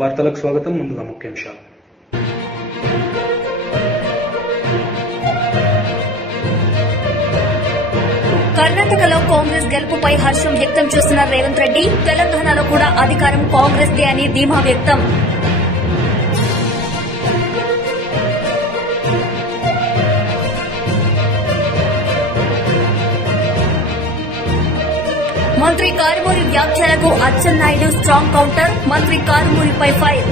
వార్తలకు స్వాగతం. ముందుగా ముఖ్యాంశాలు. కర్ణాటకలో కాంగ్రెస్ గెలుపుపై హర్షం వ్యక్తం చేస్తున్న రేవంత్ రెడ్డి, తెలంగాణలో కూడా అధికారం కాంగ్రెస్ దే అని ధీమా వ్యక్తం. మంత్రి కారుమూరి వ్యాఖ్యలకు అచ్చెన్నాయుడు స్ట్రాంగ్ కౌంటర్. మంత్రి కారుమూరిపై ఫైర్.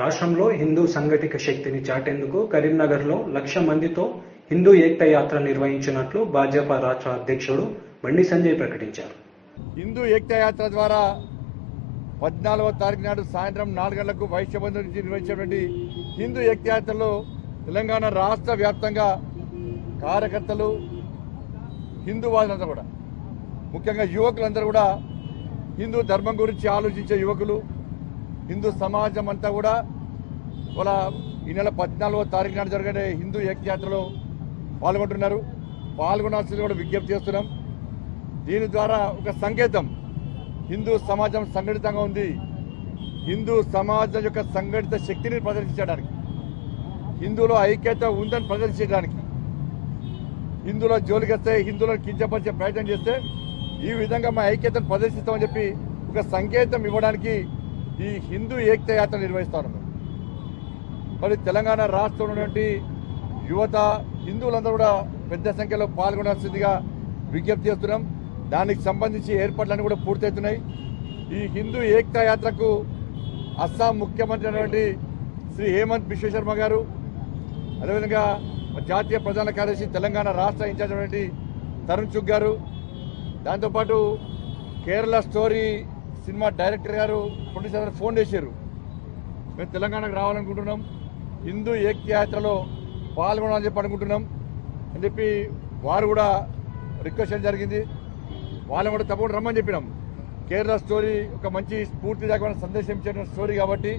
రాష్ట్రంలో హిందూ సంఘటిత శక్తిని చాటేందుకు కరీంనగర్లో 1,00,000 మందితో హిందూ ఏక్తా యాత్ర నిర్వహించినట్లు భాజపా రాష్ట్ర అధ్యక్షుడు బండి సంజయ్ ప్రకటించారు. హిందూ ఏక్తా యాత్ర ద్వారా 14వ తారీఖు నాడు సాయంత్రం 4 గంటలకు వైశ్యబంధు నుంచి నిర్వహించినటువంటి హిందూ ఏక్తా యాత్రలో తెలంగాణ రాష్ట్ర వ్యాప్తంగా కార్యకర్తలు, హిందూవాదులంతా కూడా, ముఖ్యంగా యువకులందరూ కూడా, హిందూ ధర్మం గురించి ఆలోచించే యువకులు, హిందూ సమాజం అంతా కూడా ఇవాళ ఈ నెల 14వ తారీఖు నాడు జరిగే హిందూ ఏకయాత్రలో పాల్గొంటున్నారు. పాల్గొనాల్సింది కూడా విజ్ఞప్తి చేస్తున్నాం. దీని ద్వారా ఒక సంకేతం, హిందూ సమాజం సంఘటితంగా ఉంది, హిందూ సమాజం యొక్క సంఘటిత శక్తిని ప్రదర్శించడానికి, హిందువులో ఐక్యత ఉందని ప్రదర్శించడానికి, హిందువుల జోలికొస్తే హిందువులను కించపరిచే ప్రయత్నం చేస్తే ఈ విధంగా మా ఐక్యతను ప్రదర్శిస్తామని చెప్పి ఒక సంకేతం ఇవ్వడానికి ఈ హిందూ ఏకతా యాత్ర నిర్వహిస్తాను. మరి తెలంగాణ రాష్ట్రంలో ఉన్నటువంటి యువత, హిందువులందరూ కూడా పెద్ద సంఖ్యలో పాల్గొనాల్సిందిగా విజ్ఞప్తి చేస్తున్నాం. దానికి సంబంధించి ఏర్పాట్లన్నీ కూడా పూర్తవుతున్నాయి. ఈ హిందూ ఏకతా యాత్రకు అస్సాం ముఖ్యమంత్రి అయినటువంటి శ్రీ హేమంత్ బిశ్వ శర్మ గారు, అదేవిధంగా జాతీయ ప్రధాన కార్యదర్శి తెలంగాణ రాష్ట్ర ఇన్ఛార్జ్ అయినటువంటి తరుణ్ చుగ్ గారు, దాంతోపాటు కేరళ స్టోరీ సినిమా డైరెక్టర్ గారు, ప్రొడ్యూసర్ గారు ఫోన్ చేశారు, మేము తెలంగాణకు రావాలనుకుంటున్నాం, హిందూ ఏకతా యాత్రలో పాల్గొనాలని చెప్పి అనుకుంటున్నాం అని చెప్పి వారు కూడా రిక్వెస్ట్ చేయడం జరిగింది. వాళ్ళని కూడా తప్పకుండా రమ్మని చెప్పినాం. కేరళ స్టోరీ ఒక మంచి స్ఫూర్తిదాయకమైన సందేశం ఇచ్చిన స్టోరీ కాబట్టి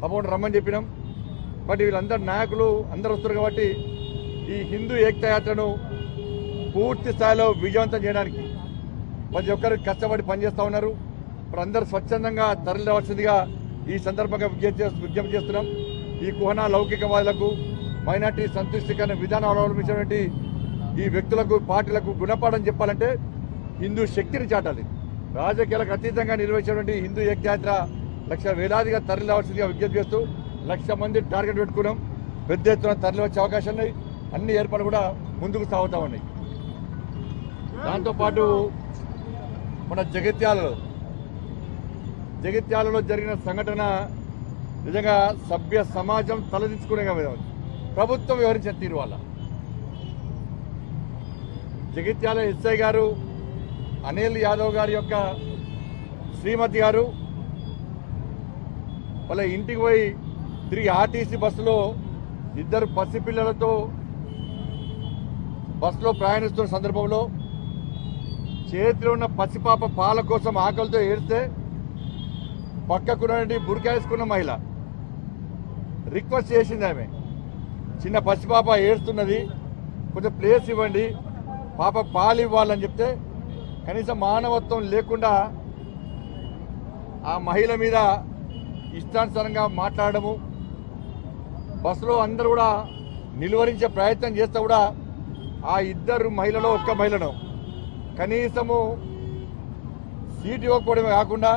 తప్పకుండా రమ్మని చెప్పినాం. బట్ వీళ్ళందరూ నాయకులు అందరూ వస్తారు కాబట్టి ఈ హిందూ ఏకతా యాత్రను పూర్తి స్థాయిలో విజయవంతం చేయడానికి ప్రతి ఒక్కరు కష్టపడి పనిచేస్తూ ఉన్నారు. ఇప్పుడు అందరూ స్వచ్ఛందంగా తరలిరావాల్సిందిగా ఈ సందర్భంగా విజ్ఞప్తి చేస్తున్నాం. ఈ కుహనా లౌకికవాదులకు, మైనార్టీ సంతుష్టికరణ విధానాలు అవలంబించినటువంటి ఈ వ్యక్తులకు, పార్టీలకు గుణపాఠం చెప్పాలంటే హిందూ శక్తిని చాటాలి. రాజకీయాలకు అతీతంగా నిర్వహించినటువంటి హిందూ ఏకతా యాత్ర వేలాదిగా తరలిరావాల్సిందిగా విజ్ఞప్తి చేస్తూ 1,00,000 మంది టార్గెట్ పెట్టుకున్నాం. పెద్ద ఎత్తున తరలి వచ్చే అవకాశం ఉన్నాయి. అన్ని ఏర్పాట్లు కూడా ముందుకు సాగుతా ఉన్నాయి. దాంతోపాటు మన జగిత్యాలలో జరిగిన సంఘటన నిజంగా సభ్య సమాజం తలదించుకునే ప్రభుత్వం వ్యవహరించిన తీరు వల్ల జగిత్యాల ఎస్ఐ గారు అనిల్ యాదవ్ గారి యొక్క శ్రీమతి గారు వాళ్ళ ఇంటికి పోయి తిరిగి ఆర్టీసీ బస్సులో 2 పసిపిల్లలతో బస్సులో ప్రయాణిస్తున్న సందర్భంలో చేతిలో ఉన్న పసిపాప పాల కోసం ఆకలితో ఏడిస్తే పక్కకున్నటువంటి బురకా వేసుకున్న మహిళ రిక్వెస్ట్ చేసింది. ఆమె చిన్న పసిపాప ఏడుస్తున్నది, కొంచెం ప్లేస్ ఇవ్వండి, పాప పాలు ఇవ్వాలని చెప్తే కనీసం మానవత్వం లేకుండా ఆ మహిళ మీద ఇష్టానుసారంగా మాట్లాడము, బస్సులో అందరూ కూడా నిలువరించే ప్రయత్నం చేస్తే కూడా ఆ 2 మహిళలో ఒక్క మహిళను కనీసము సీట్ ఇవ్వకపోవడమే కాకుండా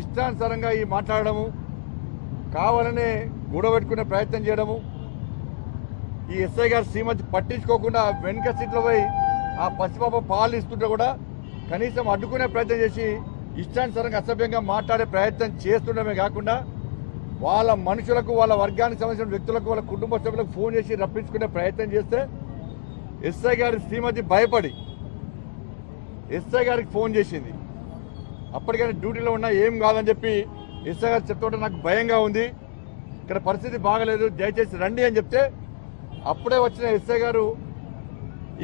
ఇష్టానుసారంగా ఈ మాట్లాడము, కావాలనే గొడవ పెట్టుకునే ప్రయత్నం చేయడము, ఈ ఎస్ఐ గారు శ్రీమతి పట్టించుకోకుండా వెనుక సీట్లో పోయి ఆ పసిపాప పాలు ఇస్తుంటే కూడా కనీసం అడ్డుకునే ప్రయత్నం చేసి ఇష్టానుసారంగా అసభ్యంగా మాట్లాడే ప్రయత్నం చేస్తుండమే కాకుండా వాళ్ళ మనుషులకు, వాళ్ళ వర్గానికి సంబంధించిన వ్యక్తులకు, వాళ్ళ కుటుంబ సభ్యులకు ఫోన్ చేసి రప్పించుకునే ప్రయత్నం చేస్తే ఎస్ఐ గారి శ్రీమతి భయపడి ఎస్ఐ గారికి ఫోన్ చేసింది. అప్పటికైనా డ్యూటీలో ఉన్నా ఏం కాదని చెప్పి ఎస్ఐ గారు చెప్తుంటే నాకు భయంగా ఉంది, ఇక్కడ పరిస్థితి బాగలేదు, దయచేసి రండి అని చెప్తే అప్పుడే వచ్చిన ఎస్ఐ గారు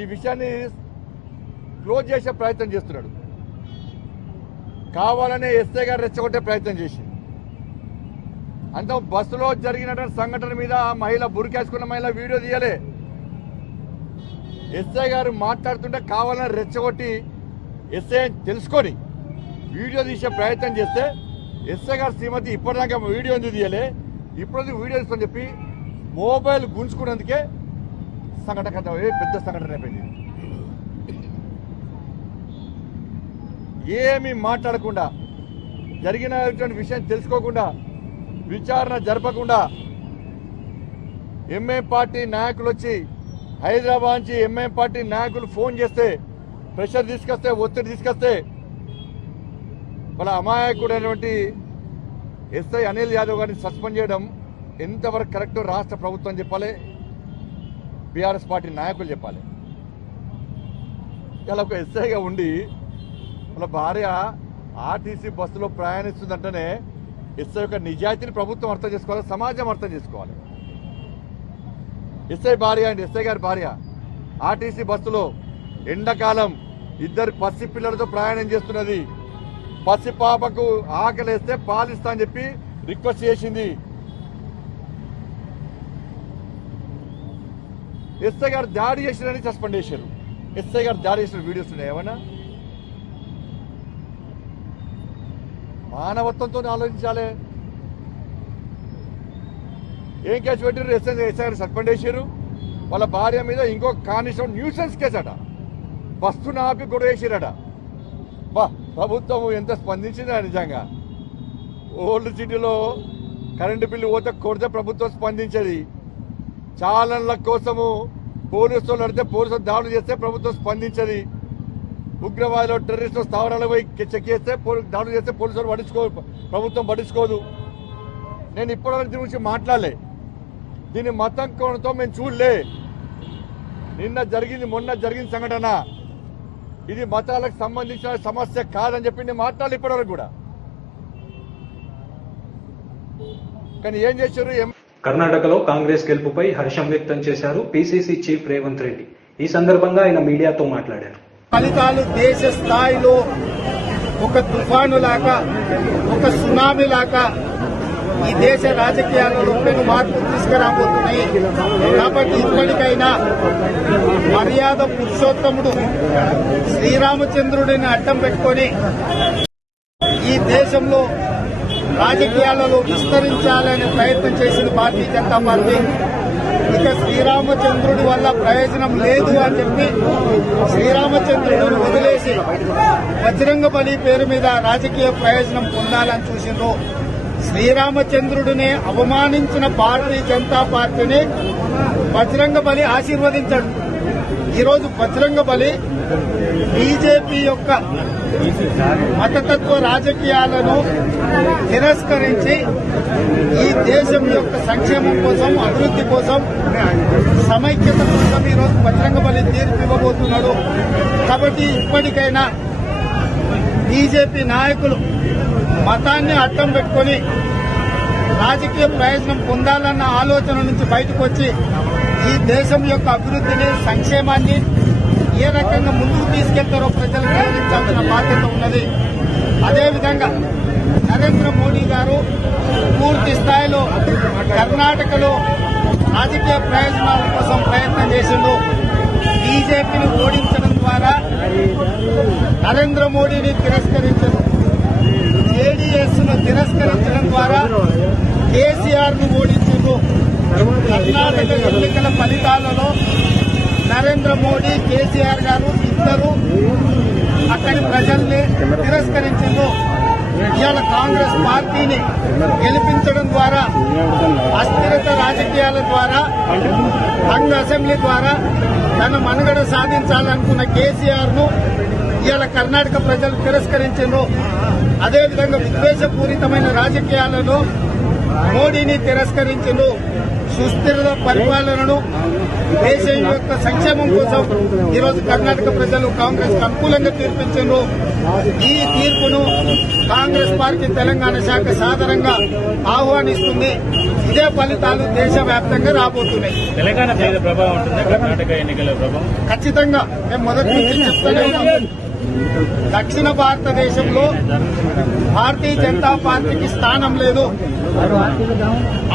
ఈ విషయాన్ని క్లోజ్ చేసే ప్రయత్నం చేస్తున్నాడు. కావాలనే ఎస్ఐ గారు రెచ్చగొట్టే ప్రయత్నం చేసింది. అంత బస్సులో జరిగినటువంటి సంఘటన మీద మహిళ బురికేసుకున్న మహిళ వీడియో తీయలే. ఎస్ఐ గారు మాట్లాడుతుంటే కావాలని రెచ్చగొట్టి ఎస్ఐ తెలుసుకొని వీడియో తీసే ప్రయత్నం చేస్తే ఎస్ఐ గారు శ్రీమతి ఇప్పటిదాకా వీడియో ఎందుకు తీయలే, ఇప్పుడు వీడియో తీసుకొని చెప్పి మొబైల్ గుంజుకున్నందుకే సంఘటన పెద్ద సంఘటన అయిపోయింది. ఏమీ మాట్లాడకుండా జరిగినటువంటి విషయం తెలుసుకోకుండా విచారణ జరపకుండా ఎంఐఎం పార్టీ నాయకులు వచ్చి హైదరాబాద్ నుంచి ఎంఐఎం పార్టీ నాయకులు ఫోన్ చేస్తే ప్రెషర్ తీసుకొస్తే ఒత్తిడి తీసుకొస్తే వాళ్ళ అమాయకుడైనటువంటి ఎస్ఐ అనిల్ యాదవ్ గారిని సస్పెండ్ చేయడం ఎంతవరకు కరెక్టో రాష్ట్ర ప్రభుత్వం చెప్పాలి, బీఆర్ఎస్ పార్టీ నాయకులు చెప్పాలి. ఇలా ఒక ఎస్ఐగా ఉండి వాళ్ళ భార్య ఆర్టీసీ బస్సులో ప్రయాణిస్తుందంటేనే ఎస్ఐ యొక్క నిజాయితీని ప్రభుత్వం అర్థం చేసుకోవాలి, సమాజం అర్థం చేసుకోవాలి. ఎస్ఐ భార్య అండి, ఎస్ఐ గారి భార్య ఆర్టీసీ బస్సులో ఎండాకాలం 2 పసి పిల్లలతో ప్రయాణం చేస్తున్నది. పసి పాపకు ఆకలేస్తే పాలిస్తా అని చెప్పి రిక్వెస్ట్ చేసింది. ఎస్ఐ గారు దాడి చేసిరని సస్పెండ్ చేశారు. ఎస్ఐ గారు దాడి చేసిన వీడియోస్ ఉన్నాయి ఏమన్నా? మానవత్వంతో ఆలోచించాలి. ఏం కేసు పెట్టారు? ఎస్ఐ గారు సస్పెండ్ చేశారు. వాళ్ళ భార్య మీద ఇంకో కానిస్టేబుల్ న్యూసెన్స్ కేసు అట, బస్సును ఆపి గొడవ వేసిరట. బా ప్రభుత్వం ఎంత స్పందించిందా నిజంగా. ఓల్డ్ సిటీలో కరెంటు బిల్లు కొడితే ప్రభుత్వం స్పందించేది. చాలన్ల కోసము పోలీసులు నడితే పోలీసులు దాడులు చేస్తే ప్రభుత్వం స్పందించేది. ఉగ్రవాదులు టెర్రరిస్టులు స్థావరాలు పోయి చెక్ చేస్తే దాడులు చేస్తే పోలీసులు ప్రభుత్వం పట్టించుకోదు. నేను ఇప్పటివరకు దీని గురించి మాట్లాడలే. దీన్ని మతం కోణంతో మేము చూడలే. మొన్న జరిగిన సంఘటన ఇది మతాలకు సంబంధించిన సమస్య కాదని చెప్పి నేను మాట్లాడలే ఇప్పటివరకు కూడా. కానీ ఏం చేశారు? కర్ణాటకలో కాంగ్రెస్ గెలుపుపై హర్షం వ్యక్తం చేశారు పిసిసి చీఫ్ రేవంత్ రెడ్డి. ఈ సందర్భంగా ఆయన మీడియాతో మాట్లాడారు. ఫలితాలు దేశ స్థాయిలో ఒక తుఫాను లాగా, ఒక సునామీ లాగా ఈ దేశ రాజకీయాలలో పెను మార్పు తీసుకురాబోతున్నాయి. కాబట్టి ఇప్పటికైనా మర్యాద పురుషోత్తముడు శ్రీరామచంద్రుడిని అడ్డం పెట్టుకొని ఈ దేశంలో రాజకీయాలలో విస్తరించాలనే ప్రయత్నం చేసింది భారతీయ జనతా పార్టీ. ఇక శ్రీరామచంద్రుడి వల్ల ప్రయోజనం లేదు అని చెప్పి శ్రీరామచంద్రుడిని వదిలేసి బజరంగ బలి పేరు మీద రాజకీయ ప్రయోజనం పొందాలని చూసిండ్రు. శ్రీరామచంద్రుడిని అవమానించిన భారతీయ జనతా పార్టీని బజరంగ బలి ఆశీర్వదించాడు. ఈరోజు బజరంగ బలి బీజేపీ యొక్క మతతత్వ రాజకీయాలను తిరస్కరించి ఈ దేశం యొక్క సంక్షేమం కోసం, అభివృద్ది కోసం, సమైక్యత కోసం ఈరోజు బజరంగ బలి తీర్పు ఇవ్వబోతున్నాడు. కాబట్టి ఇప్పటికైనా బీజేపీ నాయకులు మతాన్ని అడ్డం పెట్టుకుని రాజకీయ ప్రయోజనం పొందాలన్న ఆలోచన నుంచి బయటకు వచ్చి ఈ దేశం యొక్క అభివృద్దిని, సంక్షేమాన్ని ఏ రకంగా ముందుకు తీసుకెళ్తారో ప్రజలు గౌరవించాల్సిన బాధ్యత ఉన్నది. అదేవిధంగా నరేంద్ర మోడీ గారు పూర్తి స్థాయిలో కర్ణాటకలో రాజకీయ ప్రయోజనాల కోసం ప్రయత్నం చేసిండు. బీజేపీని ఓడించడం ద్వారా నరేంద్ర మోడీని తిరస్కరించారు. జేడీఎస్ ను తిరస్కరించడం ద్వారా కేసీఆర్ ను ఓడించారు. కర్ణాటక ఎన్నికల ఫలితాలలో నరేంద్ర మోడీ, కేసీఆర్ గారు ఇద్దరు అక్కడి ప్రజల్ని తిరస్కరించారు. ఇవాళ కాంగ్రెస్ పార్టీని గెలిపించడం ద్వారా, అస్థిరత రాజకీయాల ద్వారా, హంగ్ అసెంబ్లీ ద్వారా తన మనుగడ సాధించాలనుకున్న కేసీఆర్ ను ఇవాళ కర్ణాటక ప్రజలు తిరస్కరించారు. అదేవిధంగా విద్వేషపూరితమైన రాజకీయాలను మోడీని తిరస్కరించారు. సుస్థిర పరిపాలనను, దేశం యొక్క సంక్షేమం కోసం ఈరోజు కర్ణాటక ప్రజలు కాంగ్రెస్ అనుకూలంగా తీర్పిచ్చారు. ఈ తీర్పును కాంగ్రెస్ పార్టీ తెలంగాణ శాఖ సాధారణంగా ఆహ్వానిస్తుంది. ఇదే ఫలితాలు దేశవ్యాప్తంగా రాబోతున్నాయి. తెలంగాణ ప్రభావం ఉంటుంది, కర్ణాటక ఎన్నికల ప్రభావం ఖచ్చితంగా. మేము మొదటి నుంచి చెప్తూనే ఉన్నాం, దక్షిణ భారతదేశంలో భారతీయ జనతా పార్టీకి స్థానం లేదు.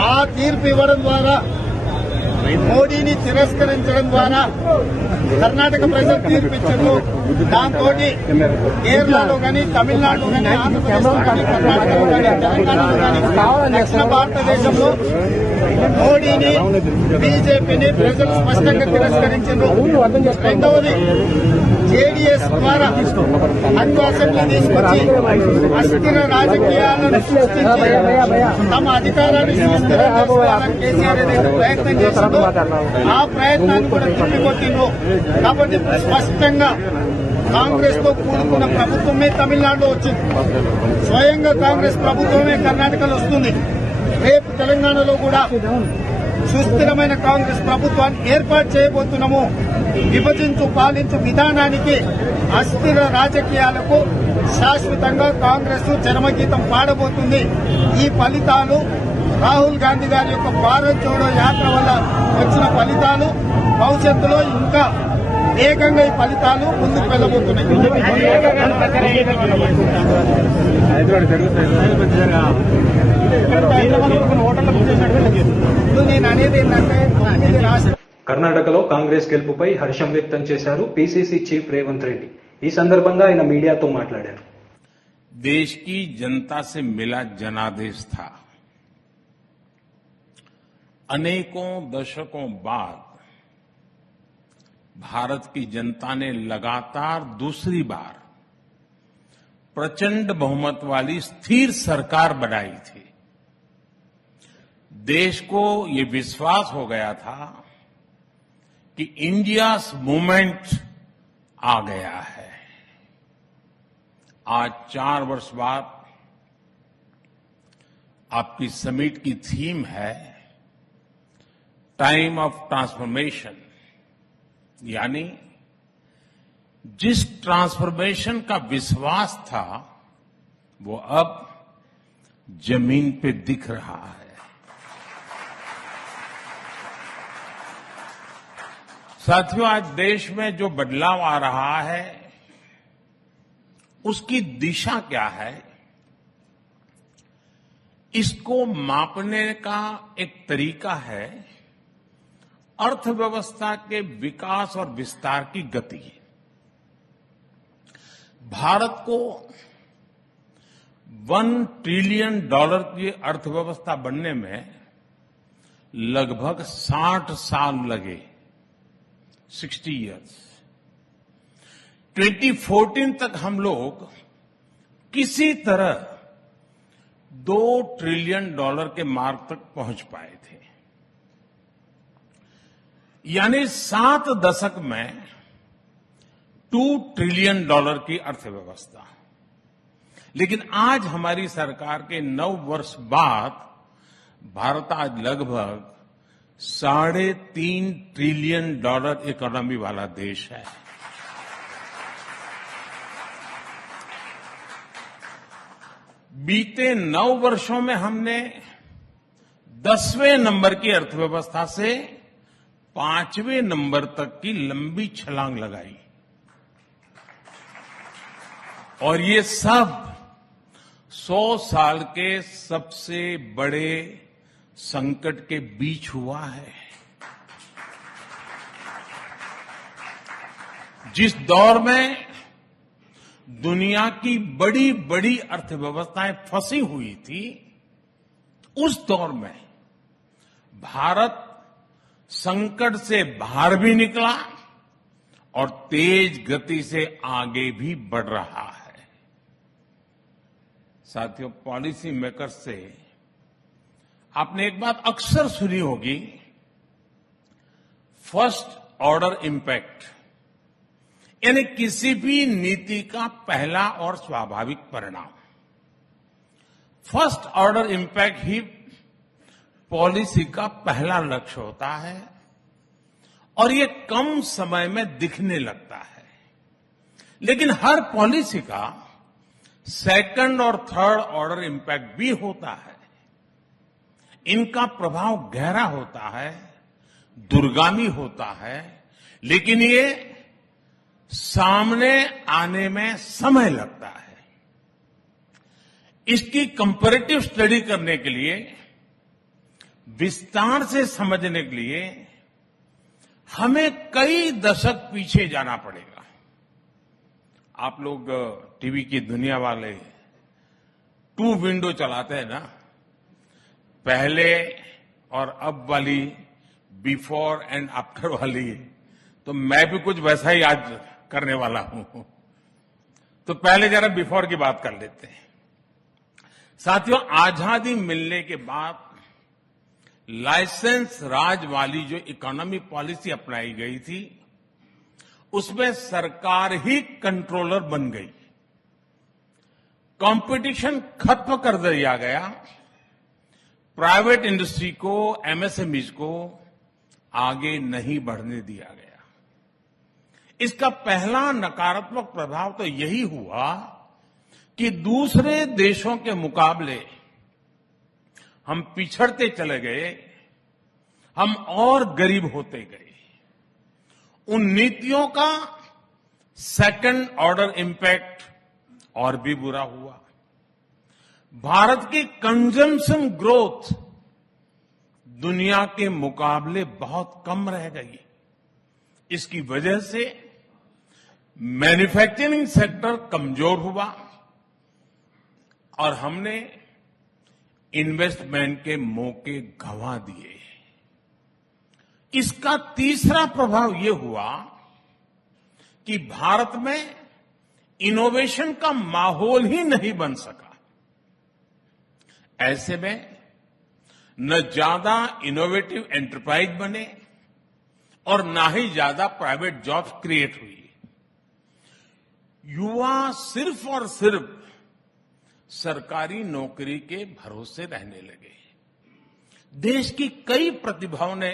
ఆ తీర్పు ఇవ్వడం ద్వారా మోడీని తిరస్కరించడం ద్వారా కర్ణాటక ప్రజలు తీర్పిచ్చారు. దాంతో కేరళలో కానీ, తమిళనాడులో కానీ, ఆంధ్రప్రదేశ్లో కానీ, కర్ణాటకలో కానీ, తెలంగాణలో కానీ, దక్షిణ భారతదేశంలో మోడీని, బీజేపీని ప్రజలు స్పష్టంగా తిరస్కరించారు. రెండవది, జేడీఎస్ ద్వారా అన్ని అసెంబ్లీ తీసుకొచ్చి అస్థిర రాజకీయాలను సృష్టించి తమ అధికారాన్ని సుస్థిరం చేసుకోవాలని కేసీఆర్ ఏదైతే ప్రయత్నం చేసిందో ఆ ప్రయత్నాన్ని కూడా తిప్పికొట్టిండ్రు. కాబట్టి ఇప్పుడు స్పష్టంగా కాంగ్రెస్ తో కూడుకున్న ప్రభుత్వమే తమిళనాడులో వచ్చింది. స్వయంగా కాంగ్రెస్ ప్రభుత్వమే కర్ణాటకలో వస్తుంది. రేపు తెలంగాణలో కూడా సుస్థిరమైన కాంగ్రెస్ ప్రభుత్వాన్ని ఏర్పాటు చేయబోతున్నాము. విభజించు పాలించు విధానానికి, అస్థిర రాజకీయాలకు శాశ్వతంగా కాంగ్రెస్ చరమగీతం పాడబోతుంది. ఈ ఫలితాలు రాహుల్ గాంధీ గారి యొక్క భారత్ జోడో యాత్ర వల్ల వచ్చిన ఫలితాలు. భవిష్యత్తులో ఇంకా వేగంగా ఈ ఫలితాలు ముందుకు వెళ్లబోతున్నాయి. నేను అనేది ఏంటంటే కర్ణాటకలో కాంగ్రెస్ గెలుపుపై హర్షం వ్యక్తం చేశారు పీసీసీ చీఫ్ రేవంత్ రెడ్డి. ఈ సందర్భంగా ఆయన మీడియాతో మాట్లాడారు. देश की जनता से मिला जनादेश था। अनेकों दशकों बाद भारत की जनता ने लगातार दूसरी बार प्रचंड बहुमत वाली स्थिर सरकार बनाई थी। देश को ये विश्वास हो गया था कि इंडियाज मूवमेंट आ गया है। आज 4 वर्ष बाद आपकी समिट की थीम है टाइम ऑफ ट्रांसफॉर्मेशन, यानी जिस ट्रांसफॉर्मेशन का विश्वास था वो अब जमीन पे दिख रहा है। साथियों, आज देश में जो बदलाव आ रहा है उसकी दिशा क्या है, इसको मापने का एक तरीका है अर्थव्यवस्था के विकास और विस्तार की गति। भारत को $1 ट्रिलियन की अर्थव्यवस्था बनने में लगभग 60 साल लगे, 60 years। 2014 तक हम लोग किसी तरह $2 ट्रिलियन के मार्क तक पहुंच पाए थे, यानी 7 दशक में $2 ट्रिलियन की अर्थव्यवस्था। लेकिन आज हमारी सरकार के 9 वर्ष बाद भारत आज लगभग $3.5 ट्रिलियन इकोनॉमी वाला देश है। बीते 9 वर्षों में हमने 10वें नंबर की अर्थव्यवस्था से 5वें नंबर तक की लंबी छलांग लगाई, और ये सब 100 साल के सबसे बड़े संकट के बीच हुआ है। जिस दौर में दुनिया की बड़ी बड़ी अर्थव्यवस्थाएं फंसी हुई थी, उस दौर में भारत संकट से बाहर भी निकला और तेज गति से आगे भी बढ़ रहा है। साथियों, पॉलिसी मेकर्स से आपने एक बात अक्सर सुनी होगी, फर्स्ट ऑर्डर इंपैक्ट, यानी किसी भी नीति का पहला और स्वाभाविक परिणाम। फर्स्ट ऑर्डर इंपैक्ट ही पॉलिसी का पहला लक्ष्य होता है, और ये कम समय में दिखने लगता है। लेकिन हर पॉलिसी का सेकंड और थर्ड ऑर्डर इंपैक्ट भी होता है। इनका प्रभाव गहरा होता है, दूरगामी होता है, लेकिन ये सामने आने में समय लगता है। इसकी कंपैरेटिव स्टडी करने के लिए, विस्तार से समझने के लिए हमें कई दशक पीछे जाना पड़ेगा। आप लोग टीवी की दुनिया वाले 2 विंडो चलाते हैं ना, पहले और अब वाली, बिफोर एंड आफ्टर वाली, तो मैं भी कुछ वैसा ही आज करने वाला हूं। तो पहले जरा बिफोर की बात कर लेते हैं। साथियों, आजादी मिलने के बाद लाइसेंस राज वाली जो इकोनॉमी पॉलिसी अपनाई गई थी, उसमें सरकार ही कंट्रोलर बन गई। कंपटीशन खत्म कर दिया गया। प्राइवेट इंडस्ट्री को, एमएसएमईज को आगे नहीं बढ़ने दिया गया। इसका पहला नकारात्मक प्रभाव तो यही हुआ कि दूसरे देशों के मुकाबले हम पिछड़ते चले गए, हम और गरीब होते गए। उन नीतियों का सेकंड ऑर्डर इंपैक्ट और भी बुरा हुआ। भारत की कंजम्पशन ग्रोथ दुनिया के मुकाबले बहुत कम रह गई। इसकी वजह से मैन्युफैक्चरिंग सेक्टर कमजोर हुआ और हमने इन्वेस्टमेंट के मौके गंवा दिए। इसका तीसरा प्रभाव यह हुआ कि भारत में इनोवेशन का माहौल ही नहीं बन सका। ऐसे में न ज्यादा इनोवेटिव एंटरप्राइज बने और ना ही ज्यादा प्राइवेट जॉब्स क्रिएट हुई। युवा सिर्फ और सिर्फ सरकारी नौकरी के भरोसे रहने लगे। देश की कई प्रतिभाओं ने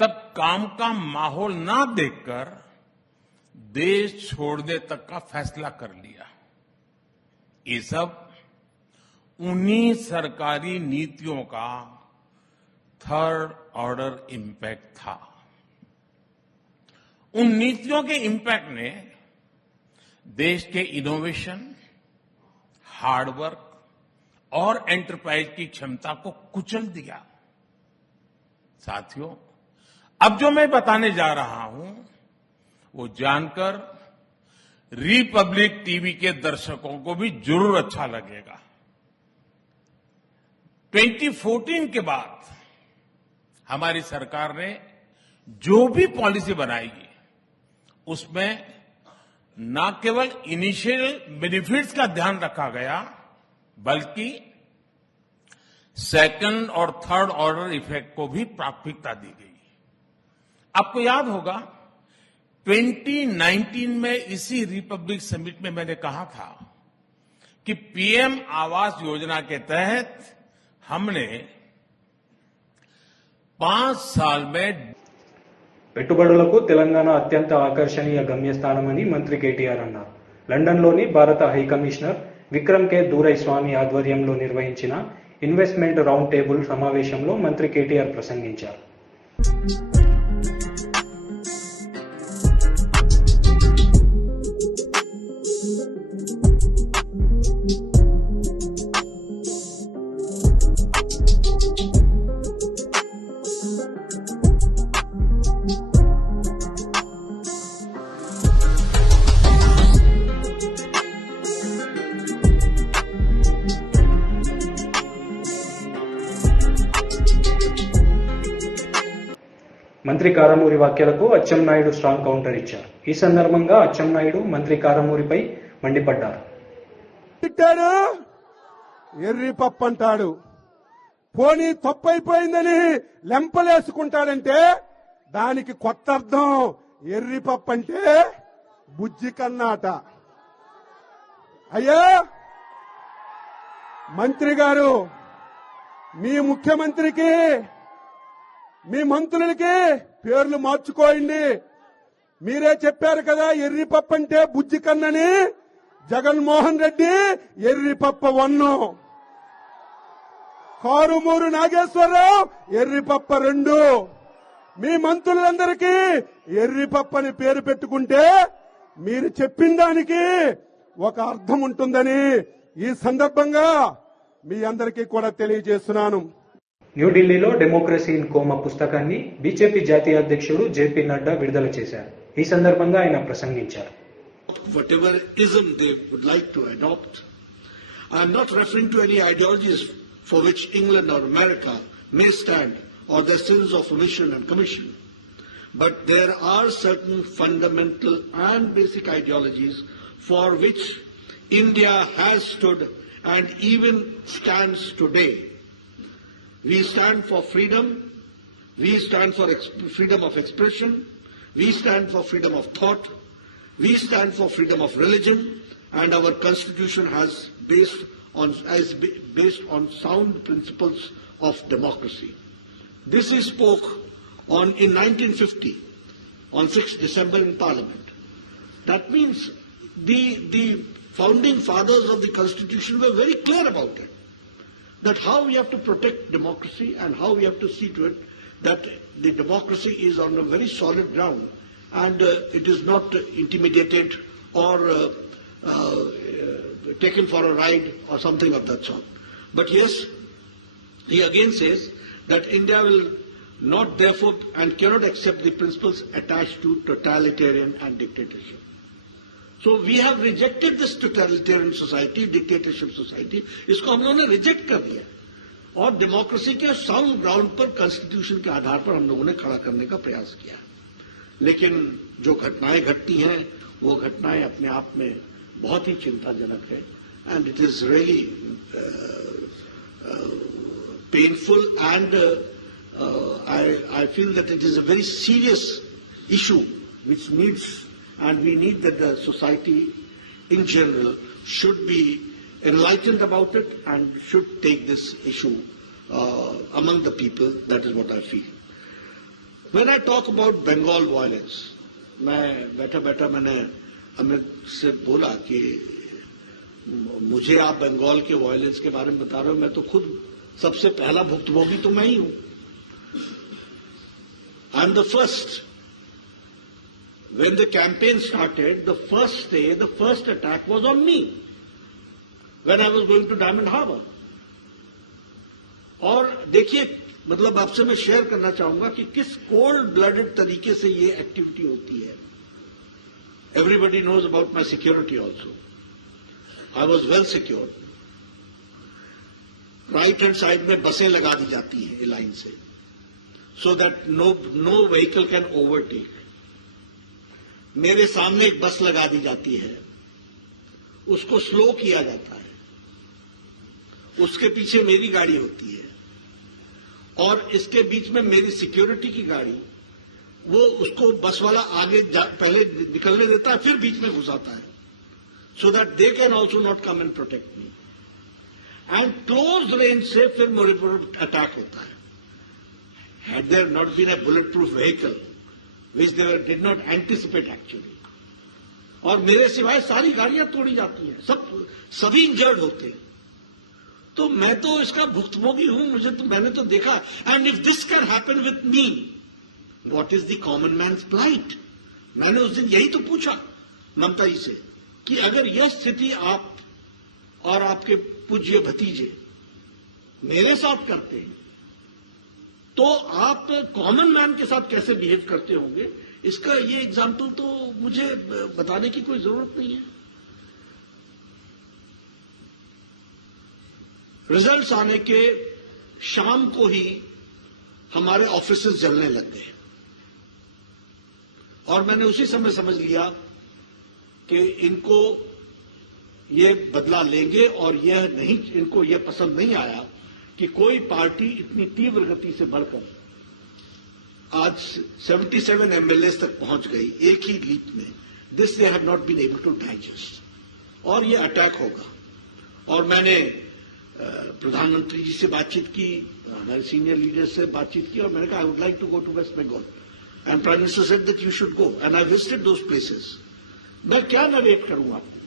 तब काम का माहौल ना देखकर देश छोड़ने तक का फैसला कर लिया। ये सब उन्हीं सरकारी नीतियों का थर्ड ऑर्डर इंपैक्ट था। उन नीतियों के इंपैक्ट ने देश के इनोवेशन, हार्डवर्क और एंटरप्राइज की क्षमता को कुचल दिया। साथियों, अब जो मैं बताने जा रहा हूं वो जानकर रिपब्लिक टीवी के दर्शकों को भी जरूर अच्छा लगेगा। 2014 के बाद हमारी सरकार ने जो भी पॉलिसी बनाई उसमें न केवल इनिशियल बेनिफिट्स का ध्यान रखा गया, बल्कि सेकंड और थर्ड ऑर्डर इफेक्ट को भी प्राथमिकता दी गई। आपको याद होगा 2019 में इसी रिपब्लिक समिट में मैंने कहा था कि पीएम आवास योजना के तहत हमने 5 साल में పెట్టుబడులకు తెలంగాణ అత్యంత ఆకర్షణీయ గమ్యస్థానమని మంత్రి కేటీఆర్ అన్నారు. లండన్లోని భారత హై కమిషనర్ విక్రమ్ కే దూరైస్వామి ఆధ్వర్యంలో నిర్వహించిన ఇన్వెస్ట్మెంట్ రౌండ్ టేబుల్ సమావేశంలో మంత్రి కేటీఆర్ ప్రసంగించారు. మంత్రి కారమూరి వ్యాఖ్యలకు అచ్చెన్నాయుడు స్ట్రాంగ్ కౌంటర్ ఇచ్చారు. ఈ సందర్భంగా అచ్చెన్నాయుడు మంత్రి కారమూరిపై మండిపడ్డారు. తిట్టాడు, ఎర్రి పప్పు అంటాడు, పోనీ తప్పైపోయిందని లెంపలేసుకుంటాడంటే దానికి కొత్త అర్థం. ఎర్రి పప్పు అంటే బుజ్జి కన్నాట. అయ్యా మంత్రి గారు, మీ ముఖ్యమంత్రికి, మీ మంత్రులకి పేర్లు మార్చుకోండి. మీరే చెప్పారు కదా ఎర్రిపప్పు అంటే బుజ్జి కన్నని. జగన్మోహన్ రెడ్డి ఎర్రిపప్ప 1, కారుమూరు నాగేశ్వరరావు ఎర్రిపప్ప 2. మీ మంత్రులందరికీ ఎర్రిపప్పని పేరు పెట్టుకుంటే మీరు చెప్పిన దానికి ఒక అర్థం ఉంటుందని ఈ సందర్భంగా మీ అందరికీ కూడా తెలియజేస్తున్నాను. న్యూఢిల్లీలో డెమోక్రసీ ఇన్ కోమా పుస్తకాన్ని బీజేపీ జాతీయ అధ్యక్షుడు జేపీ నడ్డా విడుదల చేశారు. ఈ సందర్భంగా ఆయన ప్రసంగించారు. Whatever ism they would like to adopt, I am not referring to any ideologies for which England or America may stand or their sins of omission and commission. But there are certain fundamental and basic ideologies for which India has stood and even stands today. We stand for freedom, we stand for freedom of expression, we stand for freedom of thought, we stand for freedom of religion, and our constitution is based on sound principles of democracy. This he spoke on in 1950, on 6th December in Parliament. That means the founding fathers of the Constitution were very clear about it, that how we have to protect democracy and how we have to see to it that the democracy is on a very solid ground and it is not intimidated or taken for a ride or something of that sort. But yes, he again says that India will not therefore and cannot accept the principles attached to totalitarian and dictatorship. So we have rejected this totalitarian society, dictatorship society. इसको हम लोगों ने रिजेक्ट कर दिया और डेमोक्रेसी के sound ground पर कॉन्स्टिट्यूशन के आधार पर हम लोगों ने खड़ा करने का प्रयास किया. लेकिन जो घटनाएं घटती हैं वो घटनाएं अपने आप में बहुत ही चिंताजनक है and it is really painful and I feel that it is a very serious issue which needs, and we need that the society in general should be enlightened about it and should take this issue among the people. That is what I feel. When I talk about Bengal violence, मैं बैठा मैंने अमित से बोला कि मुझे आप बंगाल के वायलेंस के बारे में बता रहे हो, मैं तो खुद सबसे पहला भुक्तभोगी तो मैं ही हूं. I am the first. When the campaign started, the first day, the first attack was on me when I was going to Diamond Harbour. और देखिए, मतलब आपसे मैं शेयर करना चाहूंगा कि किस कोल्ड ब्लडेड तरीके से ये एक्टिविटी होती है. Everybody knows about my security also. I was well secured. Right hand side में बसें लगा दी जाती हैं लाइन से, so that no vehicle can overtake. मेरे सामने एक बस लगा दी जाती है, उसको स्लो किया जाता है, उसके पीछे मेरी गाड़ी होती है और इसके बीच में मेरी सिक्योरिटी की गाड़ी, वो उसको बस वाला आगे पहले निकलने देता है, फिर बीच में घुसाता है, so that they can also not come and protect me. And close range से फिर मेरे पर अटैक होता है. Had there not been a bulletproof vehicle, which they did not anticipate actually, और मेरे सिवाय सारी गाड़ियां तोड़ी जाती हैं, सभी इंजर्ड होते हैं. तो मैं तो इसका भुक्तभोगी हूं, मैंने तो देखा. And if this can happen with me, what is the common man's plight? मैंने उस दिन यही तो पूछा ममता जी से कि अगर यह स्थिति आप और आपके पूज्य भतीजे मेरे साथ करते हैं तो आप कॉमन मैन के साथ कैसे बिहेव करते होंगे. इसका ये एग्जाम्पल तो मुझे बताने की कोई जरूरत नहीं है. रिजल्ट्स आने के शाम को ही हमारे ऑफिसेस जलने लग गए और मैंने उसी समय समझ लिया कि इनको ये बदला लेंगे और यह नहीं, इनको यह पसंद नहीं आया कि कोई पार्टी इतनी तीव्र गति से बढ़कर आज 77 एमएलए तक पहुंच गई एक ही लीप में. This they have not been able to digest और ये अटैक होगा. और मैंने प्रधानमंत्री जी से बातचीत की, हमारे सीनियर लीडर्स से बातचीत की और मैंने कहा I would like to go to West Bengal and prime minister said that you should go and I visited those places. मैं क्या नरेट करूं आपको,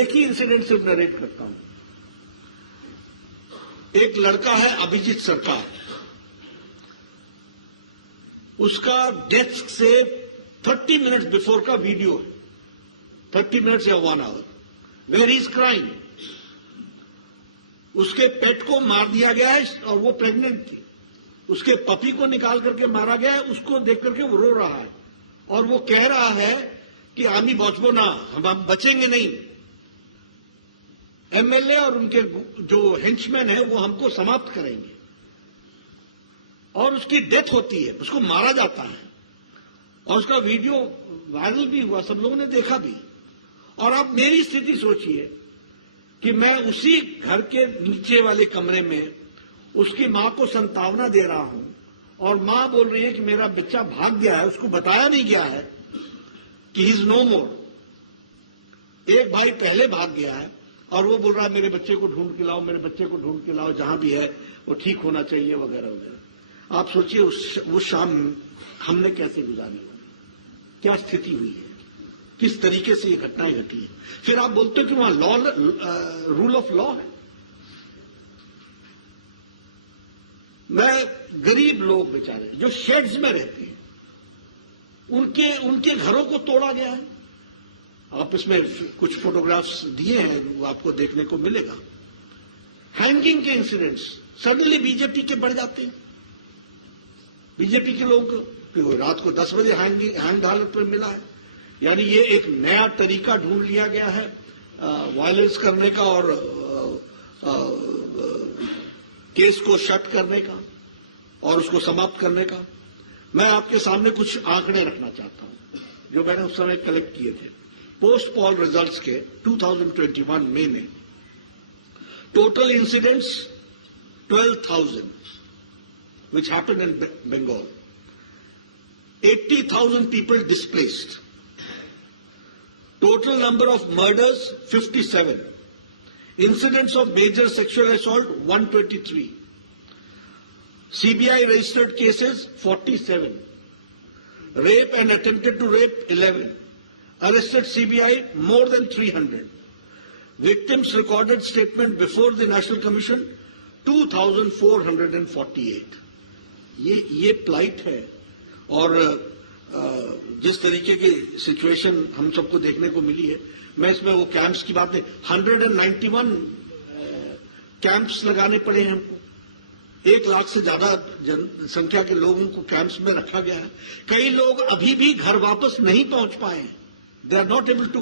एक ही इंसिडेंट सिर्फ नरेट करता हूं. एक लड़का है अभिजीत सरकार, उसका डेस्क से 30 मिनट्स बिफोर का वीडियो है, 30 मिनट्स या 1 hour, where he is crying. उसके पेट को मार दिया गया है और वो प्रेग्नेंट थी। उसके पपी को निकाल करके मारा गया है, उसको देख करके वो रो रहा है और वो कह रहा है कि आमी बचबो ना, हम बचेंगे नहीं। एमएलए और उनके जो हेंचमैन है वो हमको समाप्त करेंगे। और उसकी डेथ होती है, उसको मारा जाता है और उसका वीडियो वायरल भी हुआ, सब लोगों ने देखा भी। और आप मेरी स्थिति सोचिए कि मैं उसी घर के नीचे वाले कमरे में उसकी मां को संतावना दे रहा हूं और मां बोल रही है कि मेरा बच्चा भाग गया है, उसको बताया नहीं गया है कि ही इज नो मोर। एक भाई पहले भाग गया है और वो बोल रहा है मेरे बच्चे को ढूंढ के लाओ, मेरे बच्चे को ढूंढ के लाओ, जहां भी है वो ठीक होना चाहिए वगैरह वगैरह। आप सोचिए वो शाम हमने कैसे गुजारी, क्या स्थिति हुई है, किस तरीके से ये घटनाएं घटी है। फिर आप बोलते हो कि वहां रूल ऑफ लॉ है। मैं गरीब लोग बेचारे जो शेड्स में रहते हैं, उनके घरों को तोड़ा गया है। आप इसमें कुछ फोटोग्राफ्स दिए हैं, वो आपको देखने को मिलेगा। हैंगिंग के इंसिडेंट्स सडनली बीजेपी के बढ़ जाते हैं। बीजेपी के लोग को रात को 10 बजे हैंग हालत पर मिला है। यानी ये एक नया तरीका ढूंढ लिया गया है वायलेंस करने का और केस को शट करने का और उसको समाप्त करने का। मैं आपके सामने कुछ आंकड़े रखना चाहता हूं जो मैंने उस समय कलेक्ट किए थे। पोस्ट पोल रिजल्ट्स के 2021 मई में total incidents 12,000 which happened in Bengal. 80,000 people displaced. Total number of murders 57. Incidents of major sexual assault 123. CBI registered cases 47. Rape and attempted to rape 11. Arrested CBI more than 300. Victims recorded statement before the National Commission 2,448. ये प्लाइट है। और जिस तरीके की सिचुएशन हम सबको देखने को मिली है, मैं इसमें वो कैंप्स की बात नहीं, 191 कैंप्स लगाने पड़े हैं हमको। 1 लाख से ज्यादा जनसंख्या के लोगों को कैंप्स में रखा गया है। कई लोग अभी भी घर वापस नहीं पहुंच पाए हैं। They are not able to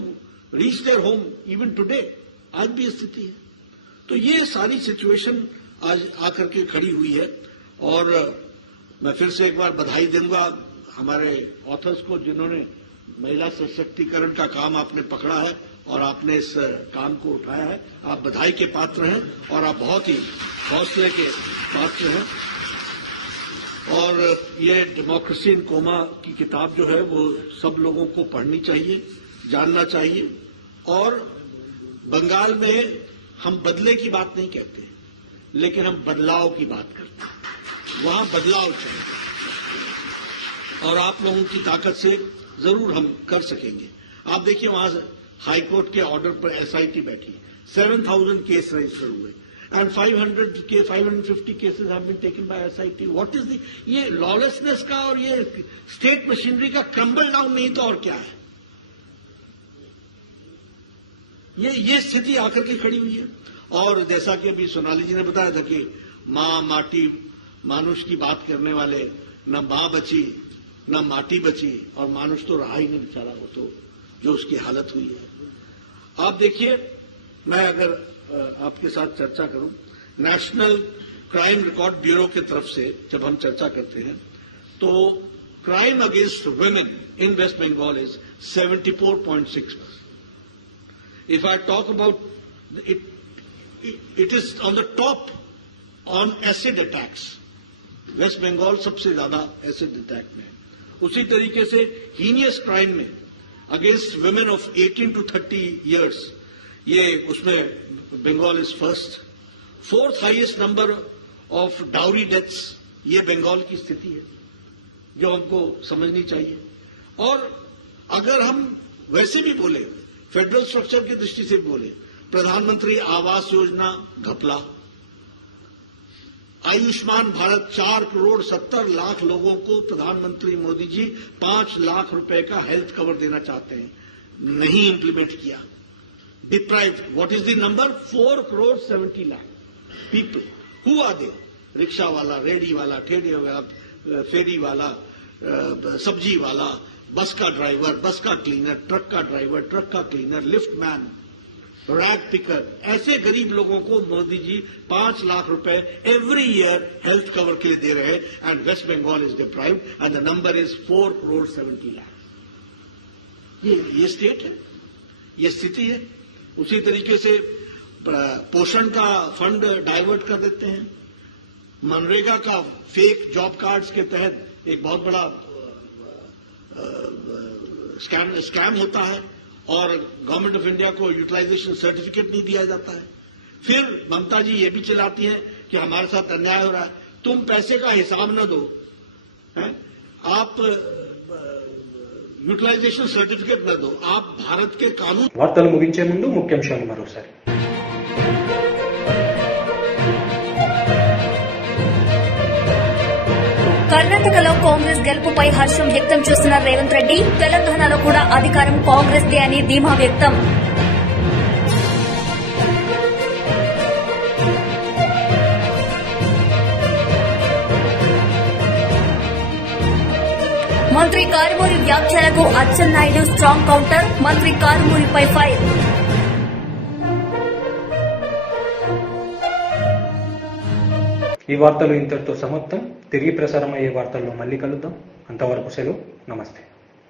reach their home even today. आज भी स्थिति है। तो ये सारी सिचुएशन आज आकर के खड़ी हुई है। और मैं फिर से एक बार बधाई दूंगा हमारे ऑथर्स को, जिन्होंने महिला सशक्तिकरण का काम आपने पकड़ा है और आपने इस काम को उठाया है। आप बधाई के पात्र हैं और आप बहुत ही हौसले के पात्र हैं। और ये डेमोक्रेसी इन कोमा की किताब जो है वो सब लोगों को पढ़नी चाहिए, जानना चाहिए। और बंगाल में हम बदले की बात नहीं कहते, लेकिन हम बदलाव की बात करते हैं। वहां बदलाव चाहिए और आप लोगों की ताकत से जरूर हम कर सकेंगे। आप देखिए वहां हाईकोर्ट के ऑर्डर पर एसआईटी बैठी, 7,000 केस रजिस्टर हुए and 550 cases have been taken by SIT. What is ये लॉलेसनेस का और ये स्टेट मशीनरी का क्रम्बल डाउन नहीं तो और क्या है। ये स्थिति आकर के खड़ी हुई है। और जैसा कि अभी सोनाली जी ने बताया था कि मां माटी मानुष की बात करने वाले, न मां बची न माटी बची और मानुष तो रहा ही नहीं बेचारा, वो तो जो उसकी हालत हुई है। आप देखिए, मैं अगर आपके साथ चर्चा करूं, नेशनल क्राइम रिकॉर्ड ब्यूरो की तरफ से जब हम चर्चा करते हैं तो crime against women in West Bengal is 74.6%. If I talk about it, it is on the top on acid attacks. West Bengal सबसे ज्यादा एसिड अटैक में। उसी तरीके से हीनियस क्राइम में against women of 18 to 30 years, ये उसमें Bengal is first. 4th highest number of dowry deaths, ये बंगाल की स्थिति है जो हमको समझनी चाहिए। और अगर हम वैसे भी बोले, फेडरल स्ट्रक्चर की दृष्टि से बोले, प्रधानमंत्री आवास योजना घपला, आयुष्मान भारत 4,70,00,000 लोगों को प्रधानमंत्री मोदी जी 5 लाख रुपए का हेल्थ कवर देना चाहते हैं, नहीं इंप्लीमेंट किया। Deprived, what is the number? 4,70,00,000। people. Who are they? Rickshaw वाला, रेडी वाला, ठेले वाला, फेरी वाला, सब्जी वाला, बस का ड्राइवर, बस का क्लीनर, ट्रक का ड्राइवर, ट्रक का cleaner, lift man, rag picker, ऐसे गरीब लोगों को मोदी जी 5 लाख रुपए एवरी ईयर हेल्थ कवर के लिए दे रहे हैं. And West Bengal is deprived and the number is 4.70 crore. ये स्टेट है, ये स्थिति है. उसी तरीके से पोषण का फंड डाइवर्ट कर देते हैं. मनरेगा का फेक जॉब कार्ड्स के तहत एक बहुत बड़ा स्कैम होता है और गवर्नमेंट ऑफ इंडिया को यूटिलाइजेशन सर्टिफिकेट नहीं दिया जाता है. फिर ममता जी ये भी चलाती हैं कि हमारे साथ अन्याय हो रहा है. तुम पैसे का हिसाब न दो, आप యూటిలైజేషన్ సర్టిఫికేట్ లేదు, आप भारत के कानून. వార్తలు ముగించే ముందు ముఖ్యాంశాలు మరోసారి. కర్ణాటకలో కాంగ్రెస్ గెలుపుపై హర్షం వ్యక్తం చేస్తున్న రేవంత్ రెడ్డి, తెలంగాణలో కూడా అధికారం కాంగ్రెస్ దే అని ధీమా వ్యక్తం. మంత్రి కారుమూరి వ్యాఖ్యలకు అచ్చెన్నాయుడు స్ట్రాంగ్ కౌంటర్. మంత్రి కారుమూరిపై ఫైర్. ఈ వార్తలు ఇంతటితో సమాప్తం. తిరిగి ప్రసారమయ్యే వార్తల్లో మళ్ళీ కలుద్దాం. అంతవరకు సెలవు. నమస్తే.